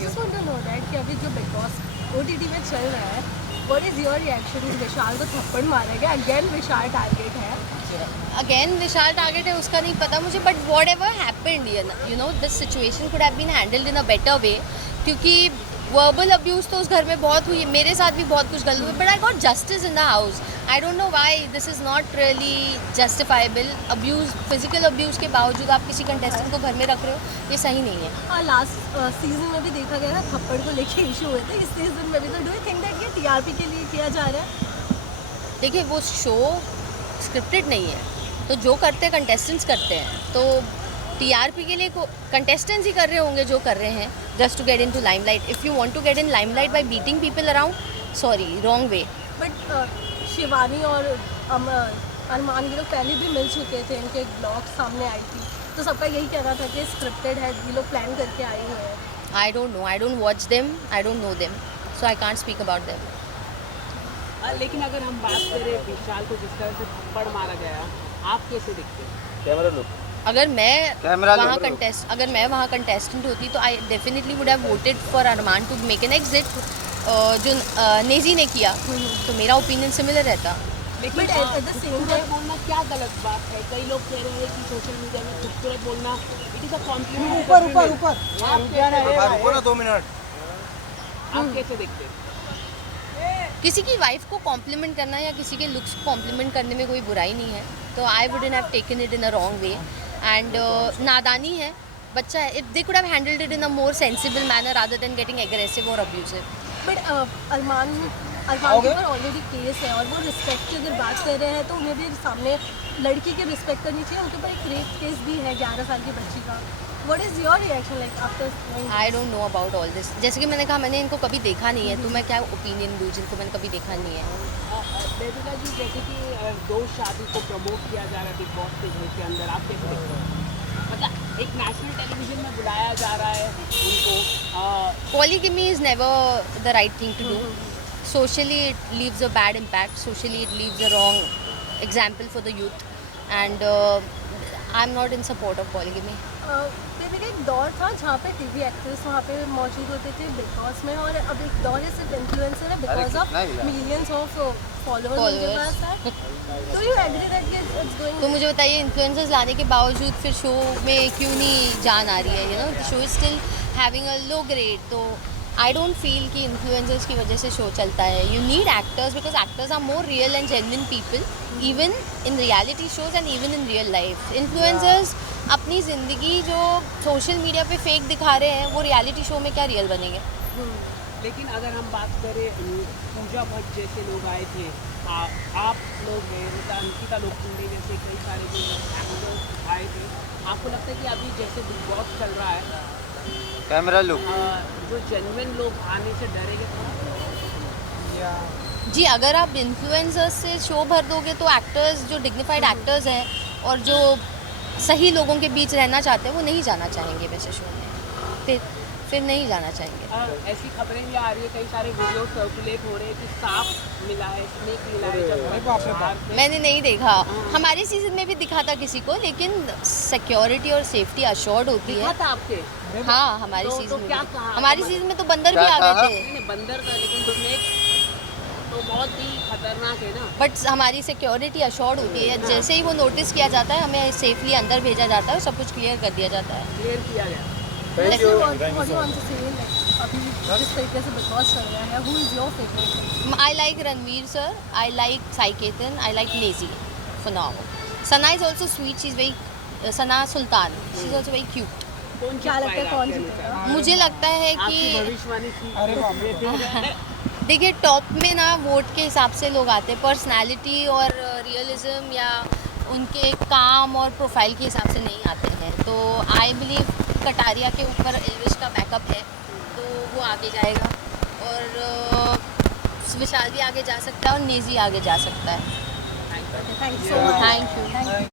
I just want to know that कि अभी जो बिग बॉस OTT में चल रहा है, what is your reaction? विशाल को थप्पड़ मारा गया, again विशाल टारगेट है. अगेन विशाल टारगेट है, उसका नहीं पता मुझे, but whatever happened you know this situation could have been handled in a better way, क्योंकि वर्बल अब्यूज़ तो उस घर में बहुत हुई, मेरे साथ भी बहुत कुछ गलत हुआ, but I got justice in the house. I don't know why this is not really justifiable. Abuse, physical abuse के बावजूद आप किसी कंटेस्टेंट को घर में रख रहे हो, ये सही नहीं है. लास्ट सीजन में भी देखा गया ना, थप्पड़ को लेके इशू हुए थे. इस सीजन में भी तो डू यू थिंक दैट ये TRP के लिए किया जा रहा है? देखिए वो शो स्क्रिप्टेड नहीं है, तो जो करते हैं कंटेस्टेंट्स करते हैं, तो TRP के लिए कंटेस्टेंट्स ही कर रहे होंगे जो कर रहे हैं, just to get into limelight. If you want to get in limelight by beating people around, sorry, wrong way. But Shivani और अरमान ये लोग पहले भी मिल चुके थे, इनके ब्लॉग सामने आई थी, तो सबका यही कहना था कि स्क्रिप्टेड है, ये लोग प्लान करके आए हुए हैं. I don't know, I don't watch them, I don't know them, so I can't speak about them. लेकिन अगर हम बात करें विशाल को जिस तरह से थप्पड़ मारा गया, आप कैसे देखते हैं? Camera look. अगर मैं वहाँ कंटेस्टेंट होती तो I definitely would have voted for Armaan to make an exit, जो नेजी ने किया, तो मेरा ओपिनियन सिमिलर रहता. लेकिन एट द सेम टाइम बोलना क्या गलत बात है? कई लोग कह रहे हैं कि सोशल मीडिया में खूबसूरत बोलना इट इज अ कॉम्प्लीमेंट. ऊपर ना 2 मिनट. आप कैसे देखते हैं? किसी की वाइफ को कॉम्प्लीमेंट करना या किसी के लुक्स को कॉम्प्लीमेंट करने में कोई बुराई नहीं है, तो I wouldn't have taken it in a wrong way. And नादानी है, बच्चा है. If they could have handled it in a more sensible manner rather than getting aggressive और अब्यूसिव. बट अरमान के ऊपर ऑलरेडी केस है, और वो रिस्पेक्ट की अगर बात कर रहे हैं तो उन्हें भी सामने लड़की की रिस्पेक्ट करनी चाहिए. उनके ऊपर एक रेप केस भी है 11 साल की बच्ची का. What is your reaction like after? I don't know about all this. जैसे कि मैंने कहा, मैंने इनको कभी देखा नहीं है, तो मैं क्या ओपिनियन दूँ जिनको मैंने कभी देखा नहीं है. बेबिका जी, जैसे कि दो शादी को प्रमोट किया जा रहा है बिग बॉस के घर के अंदर, आप कैसे देखते हैं? मतलब एक नेशनल टेलीविजन में बुलाया जा रहा है उनको. Polygamy is never the right thing to do. Socially it leaves a bad impact. Socially it leaves a wrong example for the youth, and I'm not in support of polygamy. Baby एक दौर था जहाँ पे TV actors वहाँ पे मौजूद होते थे बिग बॉस में, और अब एक दौर है सिर्फ इन्फ्लुएंसर है because of millions of followers उनके पास है. तो you agree that it's going? तो मुझे बताइए, इन्फ्लुएंसर्स लाने के बावजूद फिर शो में क्यों नहीं जान आ रही है? You know the show is still having a low grade. तो आई डोंट फील कि इन्फ्लुएंसर्स की वजह से शो चलता है. You need actors because actors are more real and genuine people, even in reality shows and even in real life. Influencers अपनी ज़िंदगी जो सोशल मीडिया पे फेक दिखा रहे हैं, वो रियलिटी शो में क्या रियल बनेंगे? लेकिन अगर हम बात करें, पूजा भट्ट जैसे लोग आए थे, आप लोग हैं, अंकिता लोखंडे जैसे कई सारे जो एक्टर्स आए थे, आपको लगता है कि अभी जैसे बिग बॉस चल रहा है, कैमरा लुक. जो जेन्युइन लोग आने से डरेंगे थोड़ा? जी, अगर आप इन्फ्लुएंसर्स से शो भर दोगे तो एक्टर्स, जो डिग्निफाइड एक्टर्स हैं और जो सही लोगों के बीच रहना चाहते हैं, वो नहीं जाना चाहेंगे वैसे शो में. फिर नहीं जाना चाहेंगे. ऐसी खबरें भी आ रही है, कई सारे वीडियो सर्कुलेट हो रहे हैं कि सांप मिला है, स्नेक मिला है. मैंने नहीं देखा. हमारे सीजन में भी दिखा था किसी को, लेकिन सिक्योरिटी और सेफ्टी अश्योर्ड होती है. था आपके? हाँ, हमारे सीजन में क्या भी. कहा? हमारे सीजन में तो बंदर भी आ गए थे. नहीं, बंदर था, लेकिन स्नेक तो बहुत ही खतरनाक है ना. बट हमारी सिक्योरिटी अश्योर्ड होती है. जैसे ही वो नोटिस किया जाता है, हमें सेफली अंदर भेजा जाता है और सब कुछ क्लियर कर दिया जाता है. क्लियर किया गया. अभी जिस तरीके से बिग बॉस चल रहा है, who is your favourite? I like Ranveer sir, I like Sai Ketan, I like Nazy for now. Sana is also sweet, she's very Sana Sultan, she's also very cute. क्या लगता है कौन जीतेगा? मुझे लगता है आपकी कि भविष्यवाणी थी. देखिए, टॉप में ना वोट के हिसाब से लोग आते हैं, पर्सनालिटी और रियलिज्म या उनके काम और प्रोफाइल के हिसाब से नहीं आते हैं. तो आई बिलीव कटारिया के ऊपर एल्विश का बैकअप है, तो वो आगे जाएगा, और विशाल भी आगे जा सकता है और नेजी आगे जा सकता है. Thank you. Thank you.